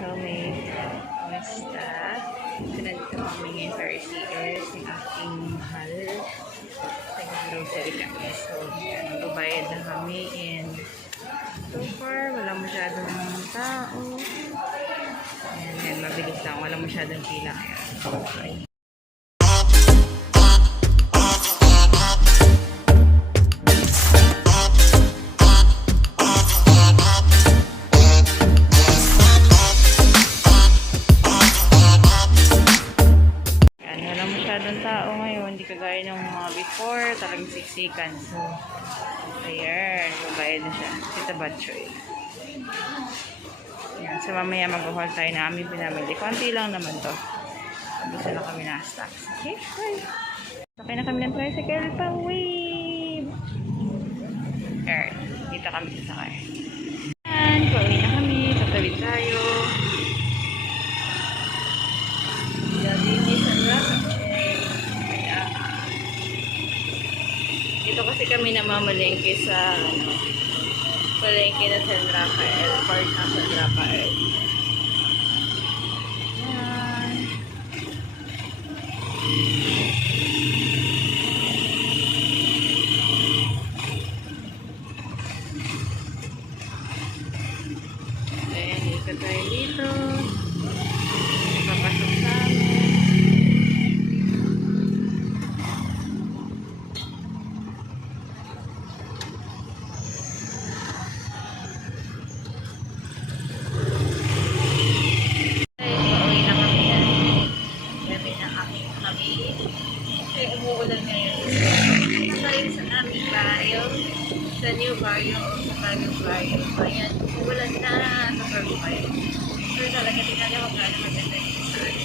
So, may basta. Pinagdito kami ngayon 30 years ng aking mahal. Nag-grocery kami. So, yan, magbabayad na kami. And so far, wala masyadong tao. Ayan, mabilis lang. Wala masyadong pila. Ayan. Tao ngayon, hindi kagaya ng mga before, talagang siksikan. So, ayan, mabayad na siya. Tita Batchoy. Ayan, so mamaya mag-haul tayo na aming pinamili. Konti lang naman to. Bisa na kami na stocks. Okay, bye. Sakay na kami ng tricycle pa, wave! Ayan, dito kami sasakay. Ayan, pauwi na kami. Tatawid tayo. Dito kasi kami namamalengke sa palengke na San Rafael, park na San Rafael. Ayan. Ayan, ikot tayo dito. Papasok sa amin. Umuulan ngayon. Tayo sa aming barrio. Sa new barrio. Sa bagong barrio. Ayan, umuulan na sa bagong barrio. So talaga tingnan niya magkano maganda dito sa akin.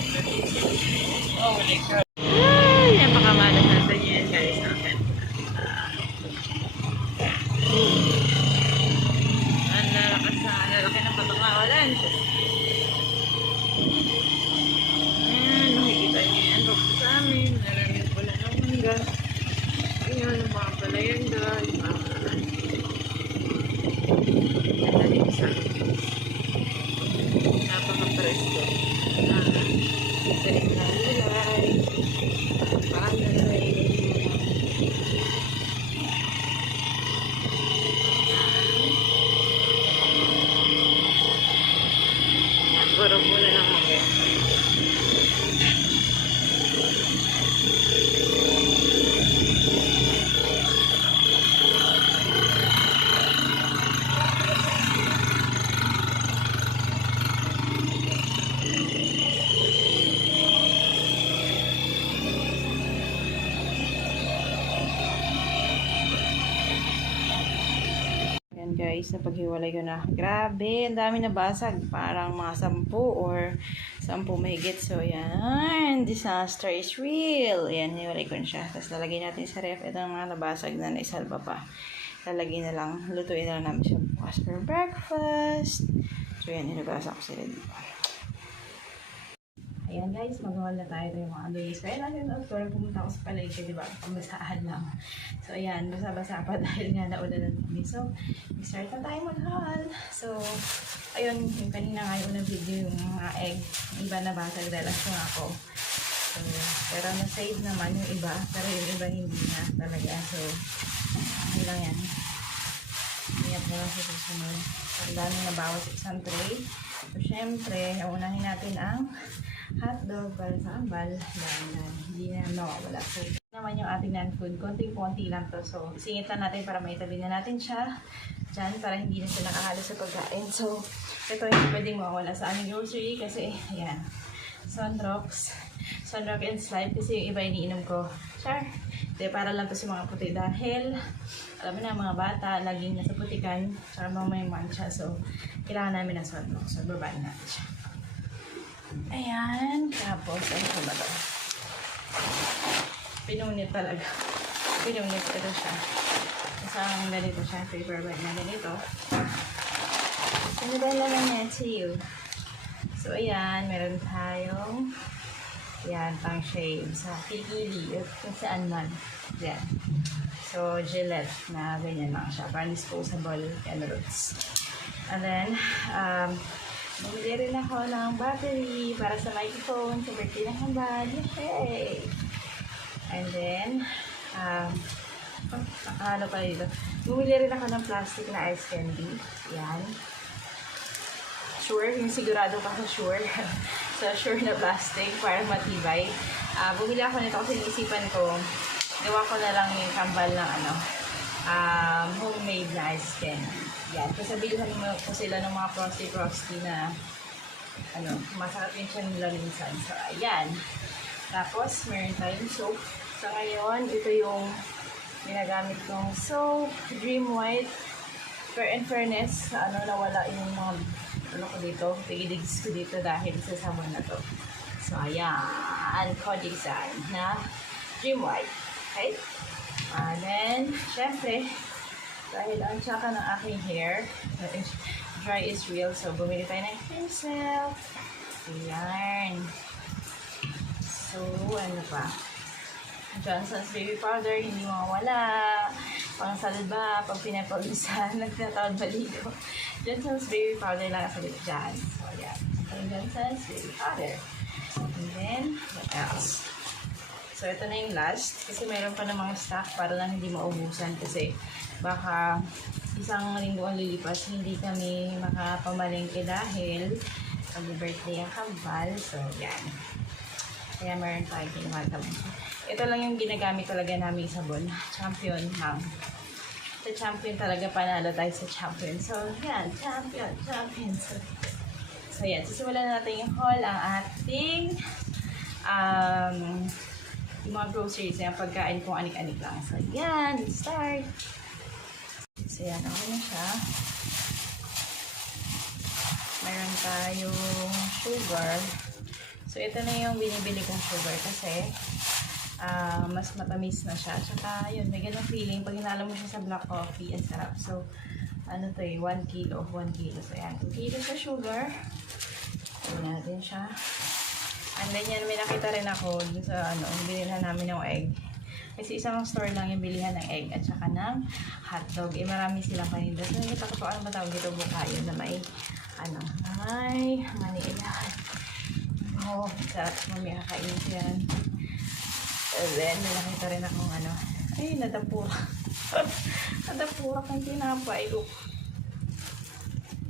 Oh my God. Ay, napakamalas natin yan guys sa akin. Ang lalakas na, lalaki ng patungawalan. Ayan, nakikita niyo yan. Bukod sa amin. Maraming pula ng mangga. Ayan, yung mga palayanda. Yung mga nalalim sa napaka-presto. Galing na nilay. Parang nalay. Gurog muna ng mga. Guys, napaghiwalay ko na. Grabe, ang dami na basag. Parang mga 10 or 10 mahigit. So, yan. Disaster is real. Ayan, hiwalay ko na siya. Tapos, lalagay natin sa ref. Ito ang mga nabasag na naisalba pa. Lalagay na lang. Lutuin na lang namin siya bukas for breakfast. So, yan. Hinabasa ko sila dito. Ayan guys, mag-haul na tayo yung mga days. Kaya lang yun, after pumunta ako sa palengke, diba? Pamasahan lang. So, ayan, basa-basa pa dahil nga naulan na kami. So, start na tayo mag-haul. So, ayun, yung kanina nga yung unang video, yung mga egg, iba na basag dahil ako nga ako. So, pero na-save naman yung iba, pero yung iba hindi na talaga. So, ano lang yan. Ingat na lang sa susunod. Ang dami na bawat isang tray. So, syempre, unahin natin ang hotdog para sa ambal. Dahil hindi na mawawala. So, naman yung ating non-food. Konting-konti lang to. So, singitan natin para maitabi na natin siya dyan para hindi na siya nakahalo sa pagkain. So, ito hindi pwedeng mawawala sa aming grocery kasi, ayan, Sunrox and Slide kasi yung iba iniinom ko. Char! De, para lang to sa mga puti dahil alam mo na mga bata, laging nasa putikan para mamay mancha. So, kailangan namin ng Sunrox. So, babain natin siya. Ayan. Tapos, ano ko ba ito? Pinunit talaga. Pinunit ko ito siya. Kasang ganito siya. Paper bag na ganito. Ano ba yung laman niya? See you. So, ayan. Meron tayong yan, pang shave sa Pigili. Kung saan man. Yan. So, Gillette na ganyan lang siya. Parang disposable and roots. And then, Bumili rin ako ng battery para sa microphone sa birthday ng hambal. Yay! And then, ano pa dito? Bumili rin ako ng plastic na ice candy. Yan. Sure, yung sigurado ka sa sure. Sa sure na plastic para matibay. Bumili ako nito kasi naisipan ko, gawa ko na lang yung kambal ng homemade na ice candy. Yan. Kasi bilhan mo ko sila ng mga frosty na masarap yung siya nila minsan. So, ayan. Tapos, meron tayong soap. So, ngayon, ito yung ginagamit kong soap, Dream White. In fairness, nawala yung mga, ko dito, tigidigs ko dito dahil sa sabon na to. So, ayan, Kojic San na Dream White. Okay? And then, syempre, dahil ang tsaka ng aking hair, dry is real, so bumili tayo ng pencil. Ayan. So, ano pa? Johnson's baby powder, hindi mawawala. Pang salba, pag pinapawisan, nagtatawad baligo. Johnson's baby powder lang sa dito dyan. So, ayan. Johnson's baby powder. And then, what else? So, ito na yung last. Kasi mayroon pa ng mga stock para lang hindi maubusan. Kasi baka isang linggo ang lilipas, hindi kami makapamalengke dahil mag-birthday ang kambal. So, yan. Kaya meron tayong kinakabal. Ito lang yung ginagamit talaga namin sabon. Champion lang. Sa champion talaga, panalo tayo sa champion. So, yan. Champion. So, yan. Sisimulan natin yung haul. Ang ating yung mga groceries, yung pagkain kung anik-anik lang. So, yan. Let's start. So, yan. Okay na siya. Mayroon tayong sugar. So, ito na yung binibili kong sugar kasi mas matamis na siya. Tsaka, yun, may ganang feeling. Pag hinalo mo siya sa black coffee, ang sarap. So, ano to 1 kilo. So, yan. 2 kilo sa sugar. So, natin siya. And then yan, may nakita rin ako dun sa binilhan namin ng egg. Kasi isang store lang yung bilihan ng egg at saka ng hotdog. Eh, marami silang paninda. So, nakita ko po, ano ba tawag dito? Bukayo na may, maniilan. Oh, sarap. Mamaya kakain yan. And then, may nakita rin akong ay, nadapura. Nadapura kang tinapay.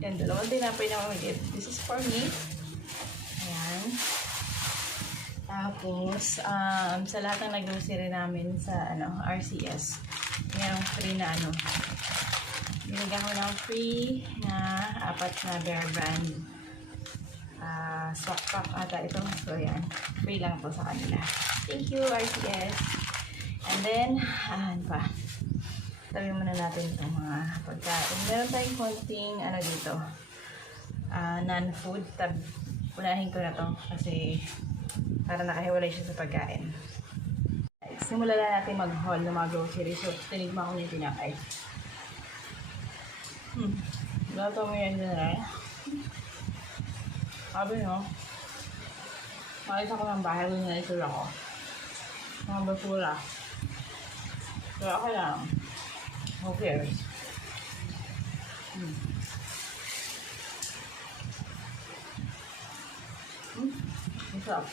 Yan, dalawang tinapay na mamigit. This is for me. Ayan. Tapos, sa lahat ng nag-grocery namin sa RCS, mayroong free na binigyan ko ng free na 4 na Bear Brand swak pack ata ito. So, yan. Free lang po sa kanila. Thank you, RCS. And then, pa. Tabi muna natin itong mga pagkain. Meron tayong konting, dito, non-food. Unahin ko na to kasi para nakahiwalay siya sa pagkain. Simulan na natin mag-haul ng mga groceries. So, tinigma ko na yung tinapay. Lato mo yan dyan rin. Sabi no, makita ko ng bahay kung naisura ko. Mga basura. So, okay lang. Who cares? What's up?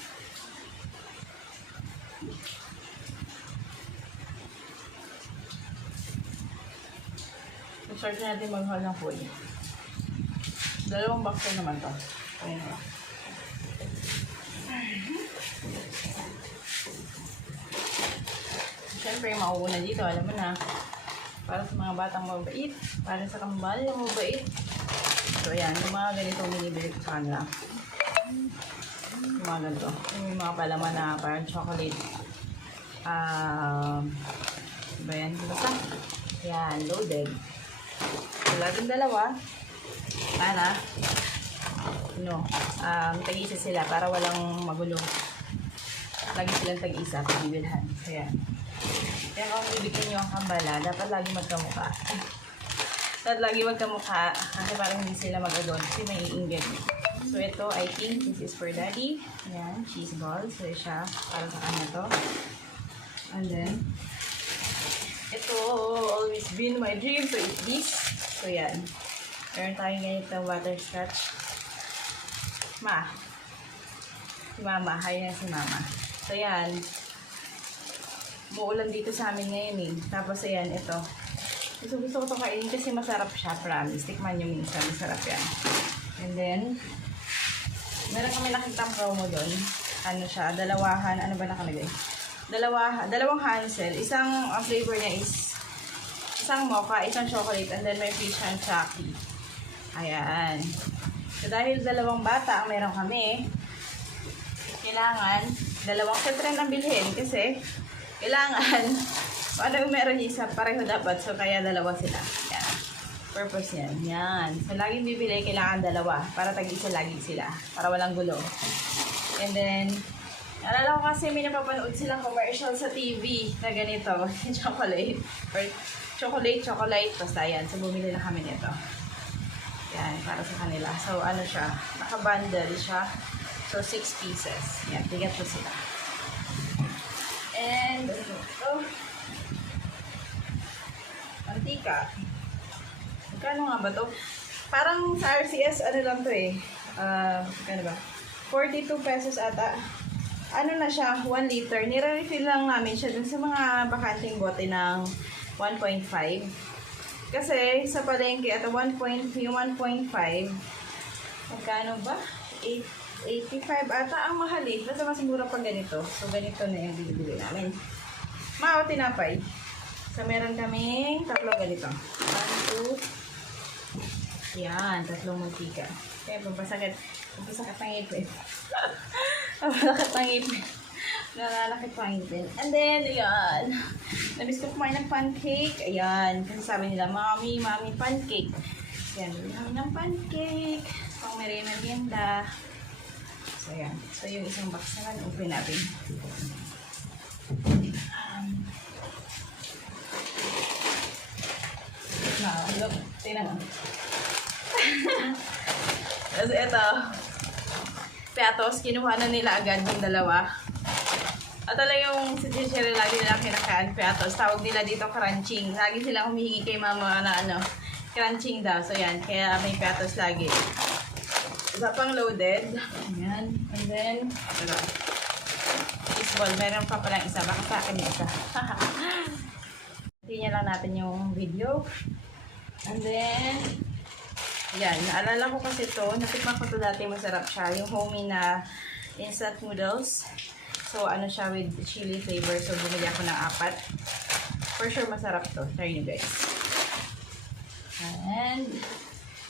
Start natin mag-haul ng food. 2 box naman to. Ayan na. Siyempre, yung mauuna dito, alam mo na. Para sa mga batang mabait. Para sa kambal na mabait. So, ayan. Yung mga ganitong binibili ko sa kanila. Yung mga ganito. Yung mga palaman na parang chocolate. Diba yan? Basta. Yan. Loaded. So, laging 2. Para tag-isa sila para walang magulo. Lagi silang tag-isa pag bibilhan. Kaya kung bibigyan nyo ang kambala, dapat lagi magkamukha. Dapat lagi magkamukha kasi parang hindi sila mag-adon kasi may iinggit. So ito, I think this is for daddy. Ayan, cheese balls. So siya, para sa kanya to. And then, ito, always been my dream to eat this. So yan. Meron tayong ganito butterscotch. Si Mama. Hi na si Mama. So, yan. Muulan dito sa amin ngayon eh. Tapos, ayan, ito. Gusto ko ito kainin kasi masarap siya, promise. Tikman nyo minsan. Masarap yan. And then, meron kami nakitang promo doon. Ano siya? Dalawahan. Ano ba nakalagay? Dalawang Hansel. Isang flavor niya is isang mocha, isang chocolate, and then may fish and chucky. Ayan. So, dahil dalawang bata ang meron kami, kailangan dalawang set rin ang bilhin kasi kailangan paano yung meron isa, pareho dapat. So, kaya dalawa sila. Yan. Purpose yan. Yan. So, laging bibili, kailangan dalawa para tag-isa lagi sila. Para walang gulo. And then, naalala ko kasi may napapanood silang commercial sa TV na ganito. Chocolate. Or chocolate. Basta yan. So, bumili na kami nito. Yan. Para sa kanila. So, ano siya? Naka-bundle siya. So, 6 pieces. Yan. Tigat po sila. And, ano ito? Mantika. Magkano nga ba ito? Parang sa RCS, ano lang ito eh. Ano ba? 42 pesos ata. Ano na siya? 1 liter. Nire-refill lang namin siya dun sa mga bakanting bote ng 1.5. Kasi sa palengke, ito 1.5. Magkano ba? 85 ata ang mahal eh. Basta mas mura pa ganito. So, ganito na yung bibili namin. Mga tinapay. So, meron kaming tatlong ganito. 1, 2. Yan, tatlong mantika. Kaya, pampasakit ang ngipin. Pampasakit ang ngipin. Nalalakit pa ang ngipin. And then, ayan. Nabis ko kumain ng pancake. Ayan. Kasi sabi nila, Mommy, pancake. Ayan, bili kami ng pancake. Pang merienda. So, ayan. So, yung isang box naman, open natin. Look, tingnan mo. Kasi ito, piatos, kinuha na nila agad yung dalawa. At talagang si Cherry lagi nilang kinakain piatos. Tawag nila dito crunching. Lagi silang humihingi kay mama na crunching daw. So, yan. Kaya may piatos lagi. Isa pang loaded. Ayan. And then, ito. Baseball. Meron pa palang isa. Baka sa akin yung isa. Tingnan lang natin yung video. And then, yan. Naalala ko kasi ito. Natikman ko ito dati. Masarap siya. Yung homey na instant noodles. So, ano siya with chili flavor. So, bumili ako ng 4. For sure, masarap to. Try nyo guys. And,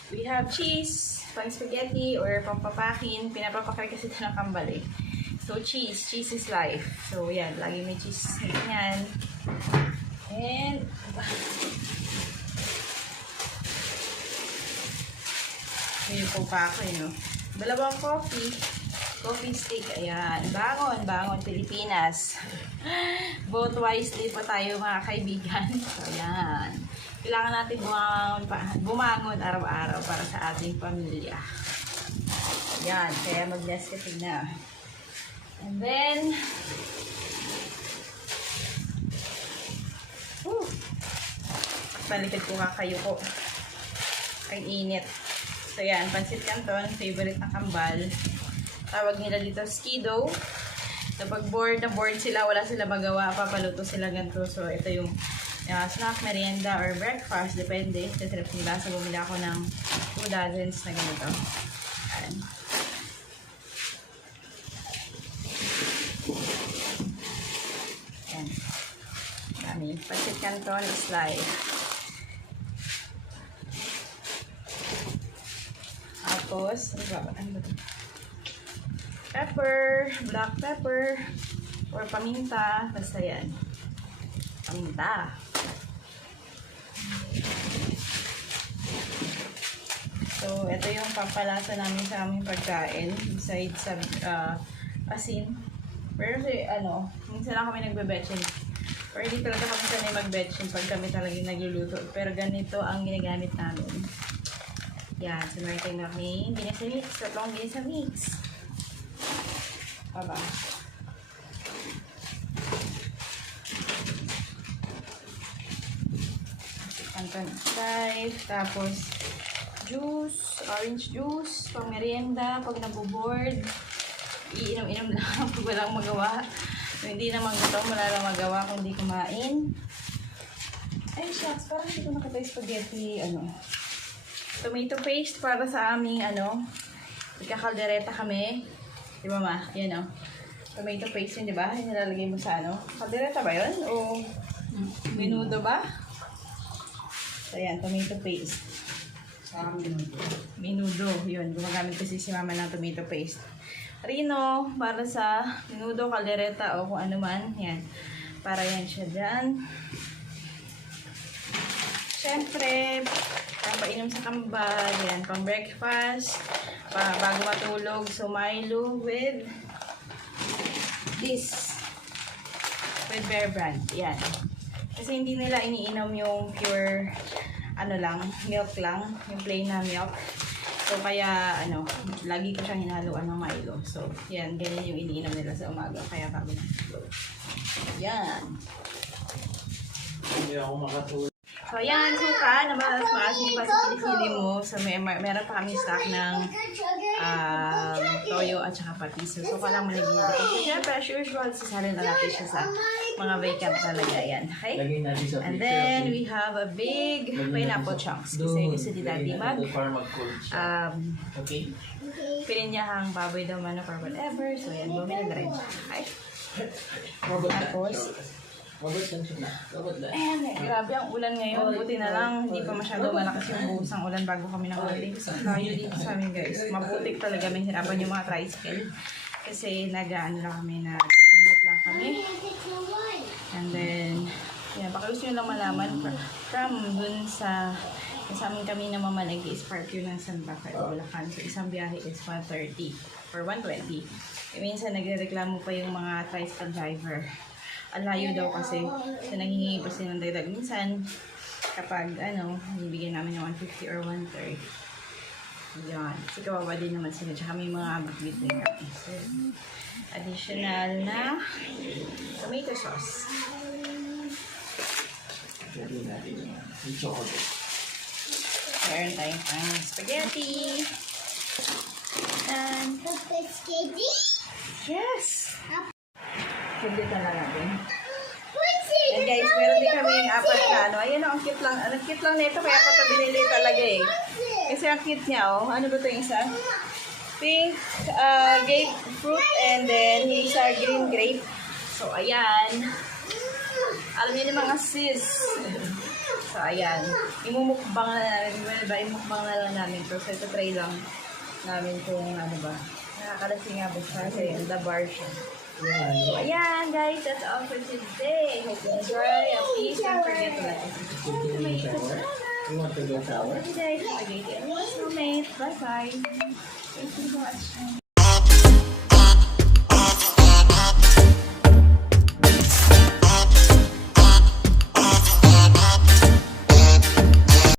we have cheese. Pang spaghetti or pampapakin. Pinapapakay kasi ito ng kambal eh. So, cheese. Cheese is life. So, yan. Lagi may cheese. Yan. And, may po pa ako yun. Dalawang coffee. Coffee stick. Ayan. Bangon, Pilipinas. Vote wisely po tayo mga kaibigan. So, ayan. Kailangan natin bumangon araw-araw para sa ating pamilya. Ayan. Kaya mag-Nescafe na. And then, palikad ko kakayo ko. Ang init. So, yan. Pansit Canton. Favorite na kambal. Tawag nila dito skido. So, pag bored sila, wala sila magawa, papaluto sila ganito. So, ito yung snack, merienda, or breakfast. Depende. Tatrip nila. So, bumili ako ng 2 dozens na ganito. Ayan. Ayan. Dami. Pansit Canton is life. Tapos, ano ba? Pepper, black pepper, or paminta. Basta yan. Paminta. So, ito yung pampalasa namin sa aming pagkain. Besides sa asin. Pero minsan lang kami nagbe-betchin. Or hindi talaga kami mag-betchin pag kami talagang nagluluto. Pero ganito ang ginagamit namin. Yan. So, meron tayong namin ginisa mix. Tatlong ginisa mix. Aba. Canton live. Tapos, orange juice, pang merienda, pag naboboard. Iinom-inom lang pag walang magawa. So, hindi naman gutom, wala lang magawa kung hindi kumain. Ay, shucks, parang hindi ko nakita yung spaghetti, tomato paste para sa aming, ikakaldereta kami. Di ba ma? Yan tomato paste yun, di ba? Yung nilalagay mo sa kaldereta ba yun? O menudo ba? So, yan, tomato paste. Menudo, yun. Gumagamit kasi si mama ng tomato paste. Rino, para sa menudo, kaldereta, o kung ano man. Yan. Para yan siya dyan. Siyempre, painom sa kambal. Yan, pang breakfast. Bago matulog. So, Milo with this. With Bear Brand. Yan. Kasi hindi nila iniinom yung pure, milk lang. Yung plain na milk. So, kaya, lagi ko siyang hinaluan ng Milo. So, yan, ganyan yung iniinom nila sa umaga. Kaya bago na. Yan. Hindi ako makatulog. So, yan, suka. Maasin pa sa kilikili mo. So, meron pa kami stock ng toyo at saka patis. So, suka lang malagyan dito. So, syempre, as usual, sasalin na natin siya sa mga vacant talaga yan. Okay? Lagay natin sa And then, we have a big pineapple chunks. Kasi gusto ni Daddy Mag. Okay? Pininyahang baboy daw manok or whatever. So, yan, bumili na rin siya. Okay? Tapos, Mabot lang siya na. Mabot lang. grabe ang ulan ngayon. Buti na lang, hindi pa masyado malakas yung buhos ng ulan bago kami nakarating. So, tayo dito sa amin guys. Mabutik talaga. May hirapan yung mga tricycle. Kasi lang kami, nag-commute lang kami. And then, yan, baka gusto nyo lang malaman from dun sa amin kami na mamalag is park yun ng Santa Fe, Bulacan. So, isang biyahe is 130 or 120. Minsan, nagrereklamo pa yung mga tricycle driver. Ang layo daw kasi. So, nanghihingi pa sila ng dagdag. Minsan, kapag, bibigyan namin yung 150 or 130. Yan. Kasi kawawa din naman sila. Tsaka may mga bitbit din kami. So, additional na tomato sauce. Lagay natin yung chocolate. Meron tayong pang spaghetti. And, yes! Hindi talaga din. And guys, meron din kami yung apat na Ayan ang cute lang. Ang cute lang nito, kaya ko ito binili talaga eh. Kasi ang cute niya, Ano ba ito yung isa? Pink grapefruit and then isa green grape. So, ayan. Alam niyo yung mga sis. So, ayan. Imumukbang na namin. Imukbang na lang namin. So, ito try lang namin kung nakakalasing nga ba siya. Kasi the bar siya. So, ayan guys, that's all for today. Hope you enjoy. Please don't forget to like and subscribe. You want to go shower? Today, have a great day. Bye-bye. Thank you for watching.